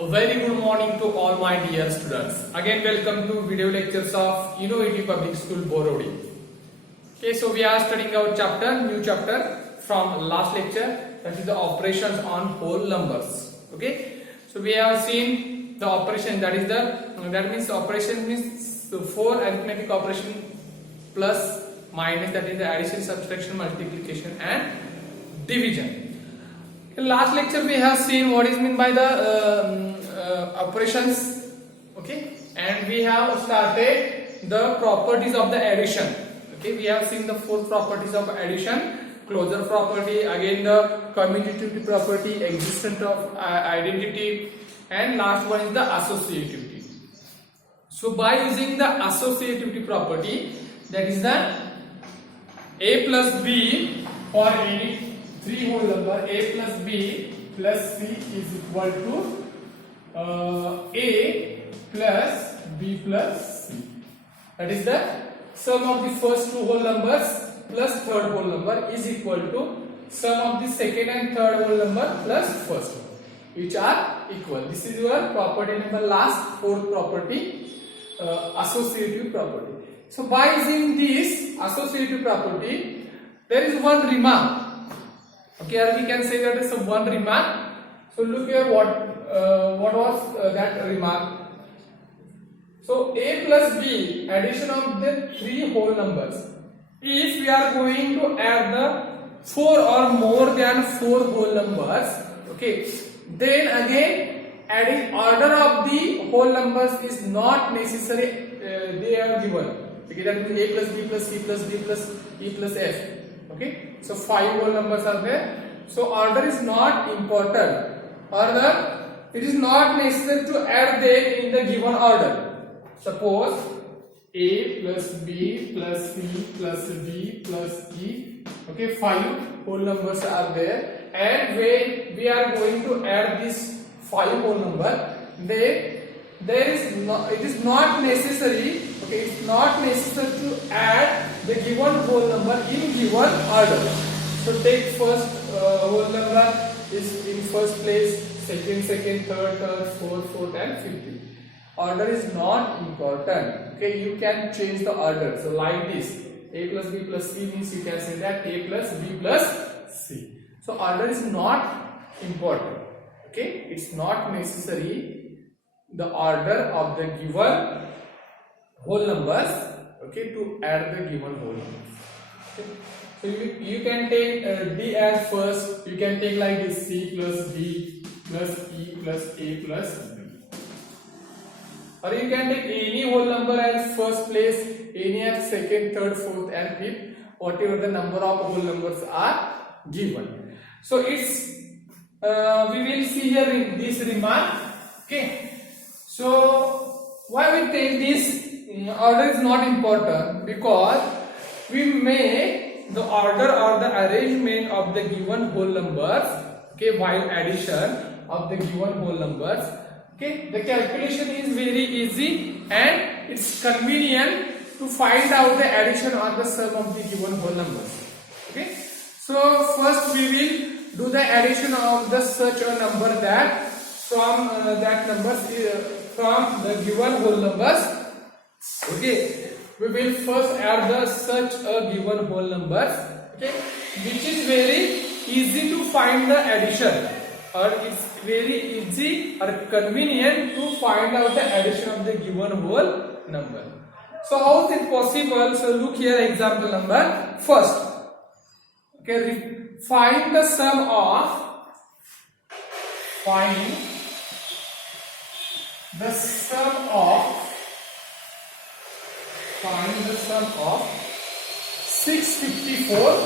A very good morning to all my dear students. Again, welcome to video lectures of Innovative Public School Borodi. Okay, so we are studying our new chapter from last lecture, that is the operations on whole numbers. Okay, so we have seen the operation, that means the operation means the 4 arithmetic operation plus minus, that is the addition, subtraction, multiplication and division. In last lecture we have seen what is meant by the operations, okay, and we have started the properties of the addition. Okay, we have seen the 4 properties of addition: closure property, again the commutativity property, existence of identity, and last one is the associativity. So by using the associativity property, that is the a plus b for any 3 whole number, a plus b plus c is equal to a plus b plus c. That is the sum of the first 2 whole numbers plus third whole number is equal to sum of the second and third whole number plus first one, which are equal. This is your property number last, 4th property, associative property. So by using this associative property, there is one remark. Okay, or we can say that is one remark. So look here, what was that remark? So a plus b, addition of the 3 whole numbers. If we are going to add the 4 or more than 4 whole numbers, okay, then again adding order of the whole numbers is not necessary. They are given. Okay, that means a plus b plus c plus d plus e plus f. Okay, so 5 whole numbers are there. So order is not important, or it is not necessary to add them in the given order. Suppose a plus b plus c plus d plus e. Okay, 5 whole numbers are there, and when we are going to add this 5 whole number, then it is not necessary. Okay, it's not necessary to add the given whole number in given order. So take first whole number is in first place, second, third, fourth, and 50th. Order is not important. Okay, you can change the order. So like this, a plus b plus c means you can say that a plus b plus c. So order is not important. Okay, it's not necessary the order of the given whole numbers, okay, to add the given whole numbers. Okay. So you can take d as first, you can take like this, c plus d plus e plus a plus b, or you can take any whole number as first place, any as second, third, fourth and fifth, whatever the number of whole numbers are given. So it's we will see here in this remark. Okay, so why we take this order is not important, because we make the order or the arrangement of the given whole numbers, okay, while addition of the given whole numbers, okay, the calculation is very easy and it's convenient to find out the addition or the sum of the given whole numbers. Okay, so first we will do the addition of the such a number that from from the given whole numbers. Okay, we will first add the such a given whole numbers, okay, which is very easy to find the addition, or it's very easy or convenient to find out the addition of the given whole number. So how is it possible? So look here, example number first. Okay, find the sum of 654,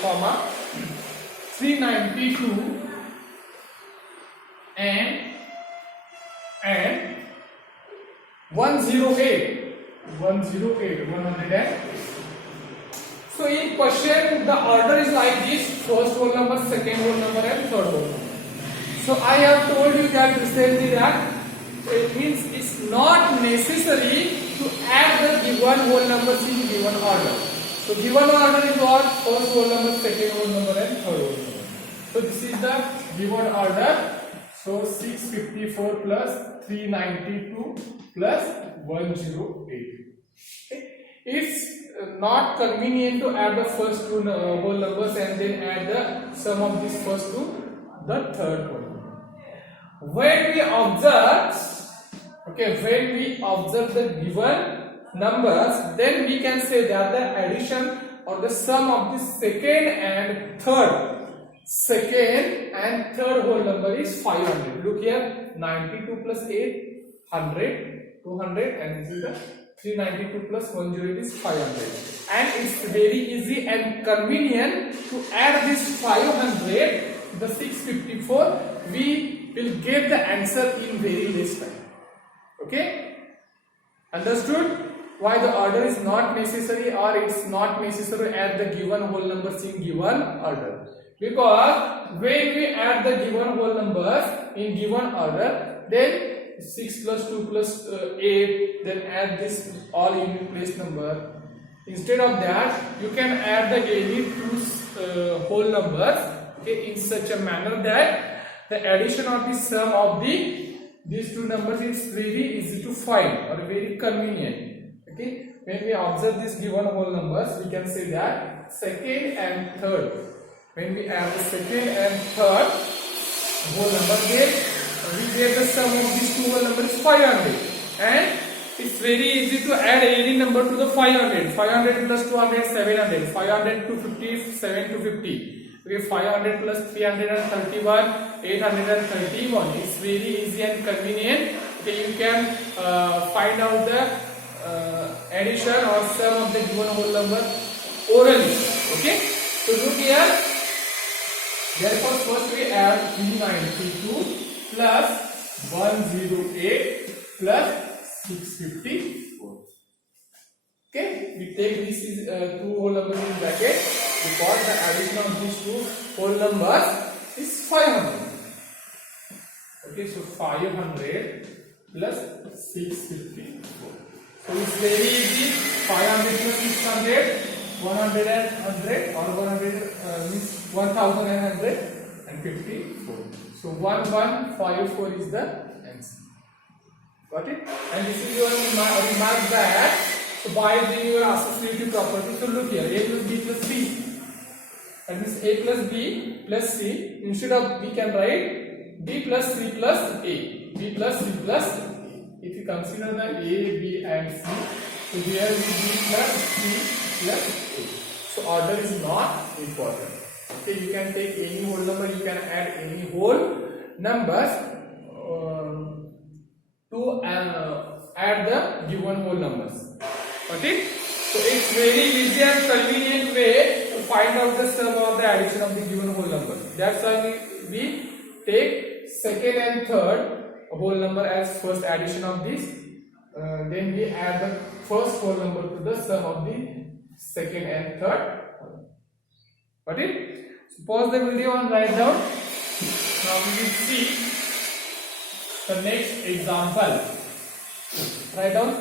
comma 392 and 108. So in question the order is like this: first whole number, second whole number and third whole number. So I have told you that recently that it means it's not necessary to add the given whole numbers in given order. So given order is what? First whole number, second whole number and third whole number. So this is the given order. So 654 plus 392 plus 108. Okay. It's not convenient to add the first two whole numbers and then add the sum of these first two, the third one. When we observe the given numbers, then we can say that the addition or the sum of the second and third whole number is 500. Look here, 92 plus 8, 100, 200, and this is the 392 plus 108 is 500. And it's very easy and convenient to add this 500, the 654. We will get the answer in very less time. Okay, understood why the order is not necessary, or it's not necessary to add the given whole numbers in given order? Because when we add the given whole numbers in given order, then 6 plus 2 plus 8, then add this all unit place number. Instead of that, you can add the any two whole numbers, okay, in such a manner that the addition of the sum of these two numbers is very easy to find or very convenient. Okay, when we observe this given whole numbers, we can say that second and third. When we add the second and third whole number, we get the sum of these two whole numbers is 500, and it's very easy to add any number to the 500. 500 plus 200, 700. 500 to 50, 7 to 50. Okay, 500 plus 331, 831. It's very easy and convenient. Okay, you can find out the addition or sum of the given whole number orally. Okay, so look here. Therefore, first we add 392 plus 108 plus 654. Okay, we take these two whole numbers in bracket because the addition of these two whole numbers is 500. Okay, so 500 plus 654. So it's very easy. 500 plus 600, 100 and 100, or 100 means 1154. So 1154 is the answer. Got it? And this is your remark that so by your associative property. So look here, A plus B plus C. That means A plus B plus C. Instead of we can write B plus C plus A. B plus C plus A. If you consider the A, B and C, so here is B plus C plus A. So order is not important. Okay, you can take any whole number, you can add any whole numbers to add the given whole numbers. Okay, so it's very easy and convenient way to find out the sum of the addition of the given whole number. That's why we take second and third whole number as first addition of this. Then we add the first whole number to the sum of the second and third. Got it? So pause the video and write down. Now we will see the next example. Write down.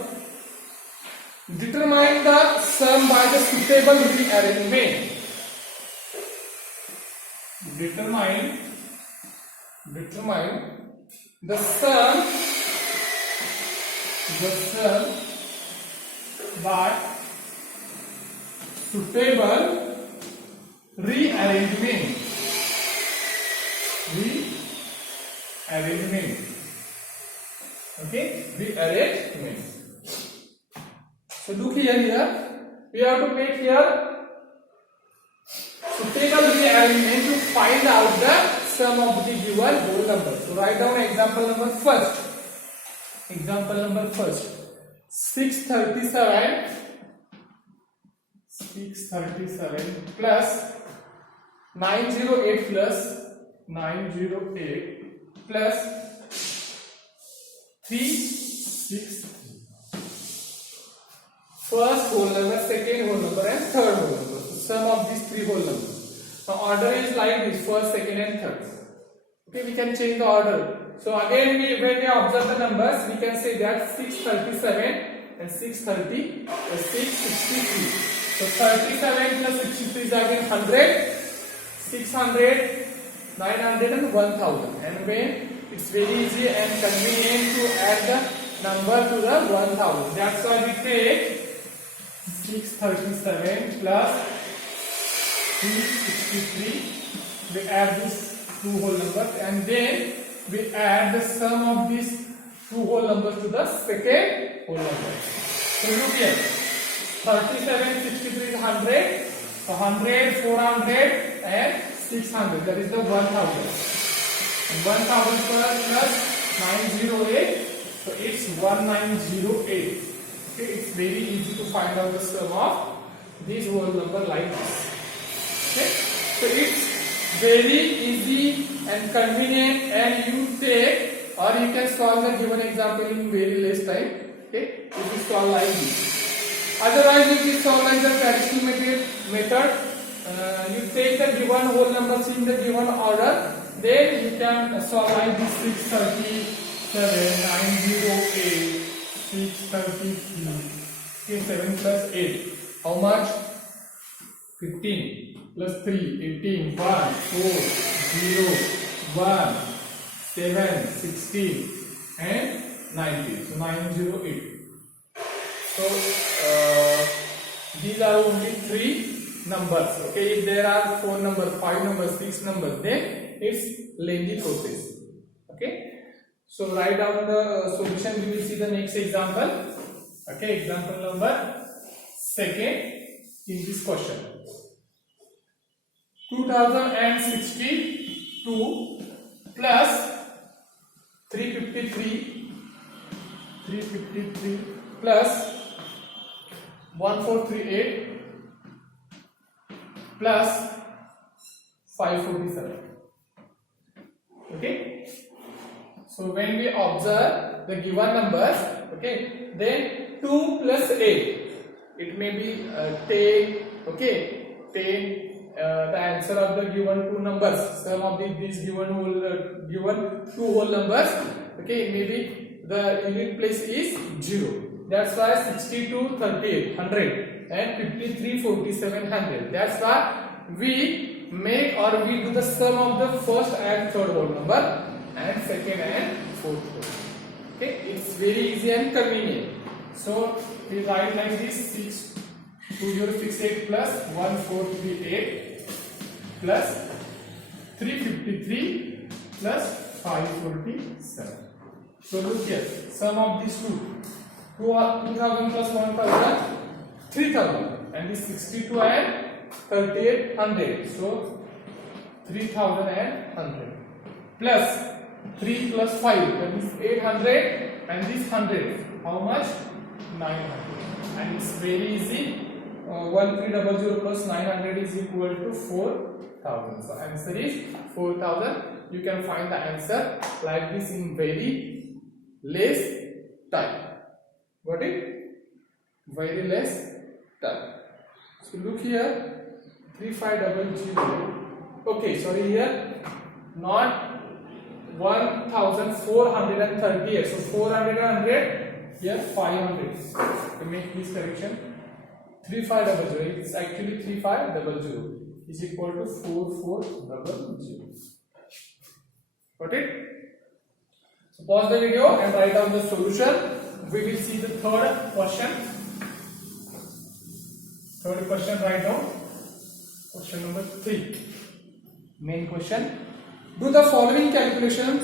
Determine the sum by the suitable rearrangement. Determine the sum by suitable rearrangement. Okay, rearrangement. So look here, we have to make here suitable rearrangement to find out the sum of the given whole number. So write down example number first. 637 plus 908 plus 363. First whole number, second whole number, and third whole number. So sum of these three whole numbers. Now order is like this: first, second, and third. Okay, we can change the order. So again, when we observe the numbers, we can say that 637 and 630 is 663. So 37 plus 63 is again 100. 600 900 and 1000. And when it's very easy and convenient to add the number to the 1000. That's why we take 637 plus 363. We add these two whole numbers and then we add the sum of these two whole numbers to the second whole number. So look here, 37, 63 is 100, so 100, 400 and 600, that is the 1000. And 1000 plus 908, so it's 1908. Okay, it's very easy to find out the sum of these whole number like this. Okay, so it's very easy and convenient, and you take or you can solve the given example in very less time. Okay, if you solve like this. Otherwise, if you solve like the traditional method, you take the given whole numbers in the given order, then you can solve like this: 637, 908, 633. Okay, 7 plus 8. How much? 15 plus 3, 18, 1, 4, 0, 1, 7, 16 and 19. So 908. So these are only 3 numbers. Okay, if there are 4 numbers, 5 numbers, 6 numbers, then it's lengthy process. Okay, so write down the solution. We will see the next example. Okay, example number 2nd in this question. 2062 plus 353 plus 1438 plus 547. Okay, so when we observe the given numbers, okay, then 2 plus 8, it may be 10. Okay, 10. The answer of the given two numbers, sum of these given two whole numbers. Okay, maybe the unit place is 0. That's why 62, 38, 100 and 53, 47, 100. That's why we make or we do the sum of the first and third whole number and second and fourth whole. Okay, it's very easy and convenient. So we write like this: 62068 plus 1438 plus 353 plus 547. So look here, sum of these two. 2000 plus 1000, 3000, and this 62 and 3800. So 3100 plus 3 plus 5, that is 800, and this 100. How much? 900. And it's very easy. 1300 plus 900 is equal to 4000. So answer is 4000. You can find the answer like this in very less time. Got it? Very less time. So look here, 3500. Okay, sorry, here not 1438. So 400, here 500. To make this correction, 3500. It's actually 3500 is equal to 4400. Got it? So pause the video and write down the solution. We will see the third question. Third question, write down. Question number 3. Main question. Do the following calculations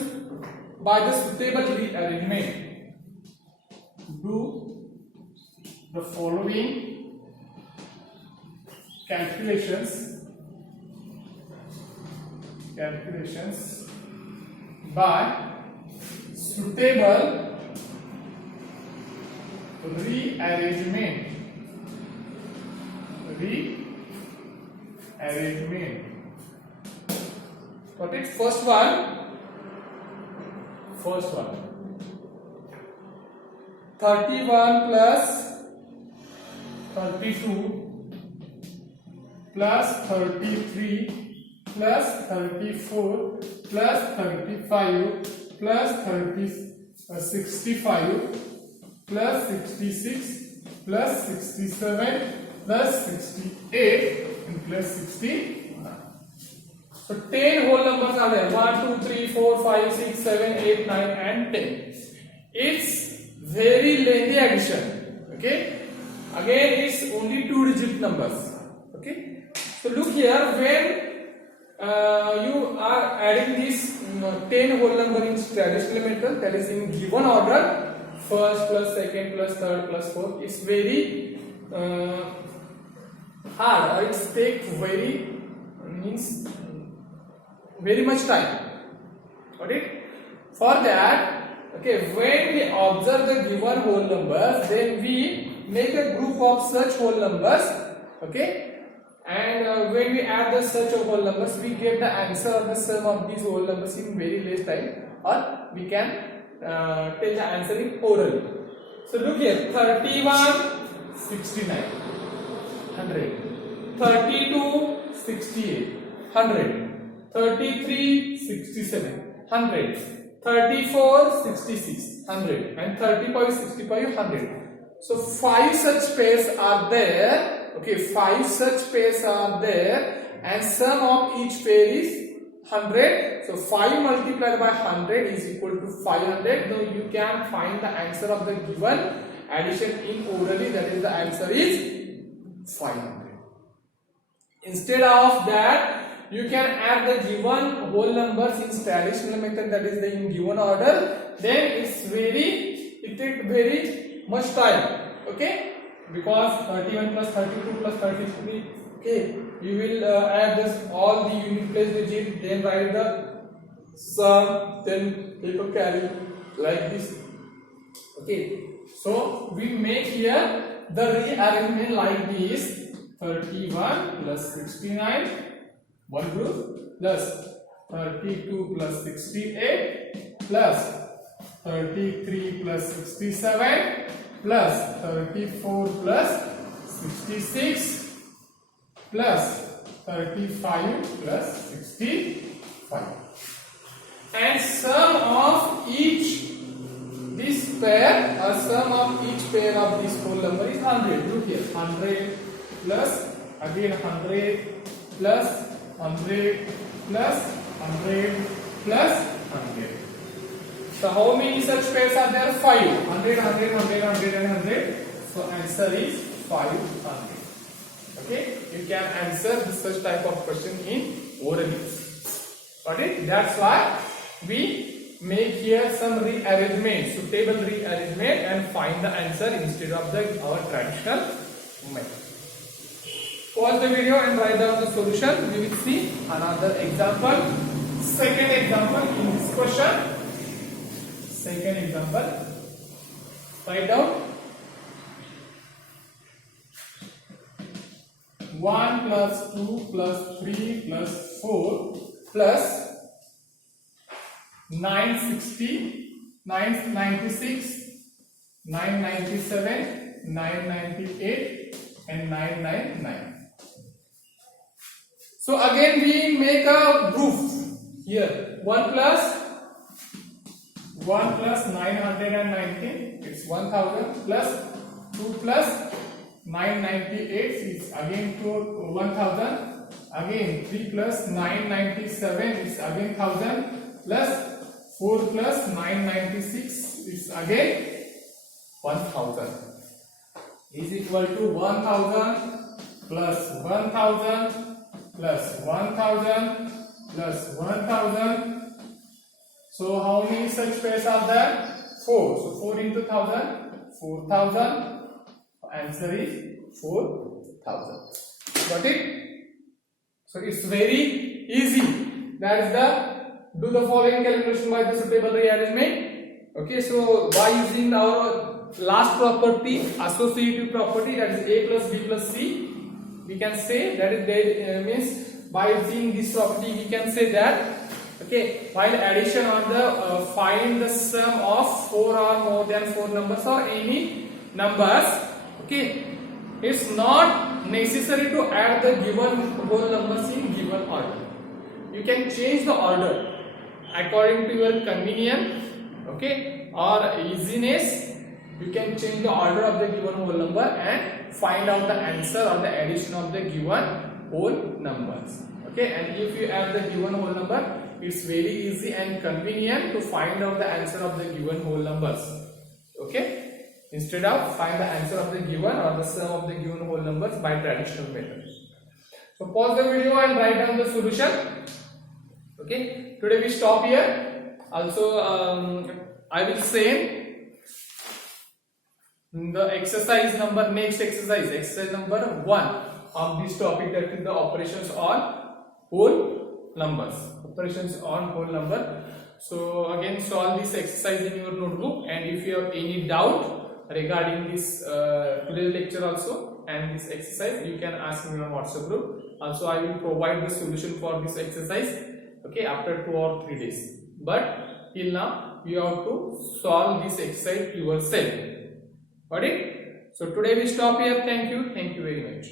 by the suitable rearrangement. Do the following calculations by suitable rearrangement. Got it? First one 31 plus 32 plus 33 plus 34 plus 35 plus 65 plus 66 plus 67 plus 68 and plus 69. So 10 whole numbers are there. 1, 2, 3, 4, 5, 6, 7, 8, 9 and 10. It's very lengthy addition. Okay. Again, it's only 2-digit numbers. Okay. So look here, when you are adding this 10 whole number in traditional method, that is in given order, first plus second plus third plus fourth, it's very hard, or it's take very much time. Got it? For that, okay, when we observe the given whole numbers, then we make a group of such whole numbers. Okay. And when we add the such of whole numbers, we get the answer of the sum of these whole numbers in very less time, or we can tell the answer in orally. So look here, 31, 69, 100, 32, 68, 100, 33, 67, 100, 34, 66, 100, and 35, 65, 100. So 5 such pairs are there. Okay, 5 such pairs are there, and sum of each pair is 100. So 5 multiplied by 100 is equal to 500. Now you can find the answer of the given addition in orally. That is, the answer is 500. Instead of that, you can add the given whole numbers in traditional method, that is in given order. Then it takes very much time. Okay. Because 31 plus 32 plus 33, okay, you will add this all the unit place digit, then write the sum, then take a carry like this. Okay, so we make here the rearrangement like this: 31 plus 69, one group, plus 32 plus 68, plus 33 plus 67, plus 34 plus 66, plus 35 plus 65, and sum of each this pair, or sum of each pair of this whole number is 100. Look here, 100 plus again 100 plus 100 plus 100 plus 100. So how many such pairs are there? 5. 100, 100, 100, 100 and 100. So answer is 500. Okay, you can answer this such type of question in orally. Got it? That's why we make here some rearrangement, suitable rearrangement, and find the answer instead of our traditional method. Pause the video and write down the solution. We will see another example. Second example in this question. Second example. Write down 1 plus 2 plus 3 plus 4 plus 960, 996, 997, 998 and 999. So again we make a group here. 1 plus 919, it's 1000, plus 2 plus 998 is again 1000, again 3 plus 997 is again 1000, plus 4 plus 996 is again 1000, is equal to 1000 plus 1000 plus 1000 plus 1000. So how many such pairs are there? 4. So 4 into 1000, 4000. Answer is 4000. Got it? So it's very easy. That is do the following calculation by the suitable rearrangement. Okay, so by using our last property, associative property, that is A plus B plus C, we can say that is means by using this property we can say that, okay, while addition on the find the sum of 4 or more than 4 numbers or any numbers, okay, it's not necessary to add the given whole numbers in given order. You can change the order according to your convenience, okay, or easiness. You can change the order of the given whole number and find out the answer or the addition of the given whole numbers. Okay, and if you add the given whole number, it's very easy and convenient to find out the answer of the given whole numbers. Okay, instead of find the answer of the given or the sum of the given whole numbers by traditional method. So pause the video and write down the solution. Okay, today we stop here. Also, I will send the exercise number, next exercise number 1 of this topic, that is the operations on whole numbers. Operations on whole number. So again, solve this exercise in your notebook, and if you have any doubt regarding this today's lecture also and this exercise, you can ask me on WhatsApp group. Also, I will provide the solution for this exercise, okay, after 2 or 3 days. But till now, you have to solve this exercise yourself. Got it? So today we stop here. Thank you very much.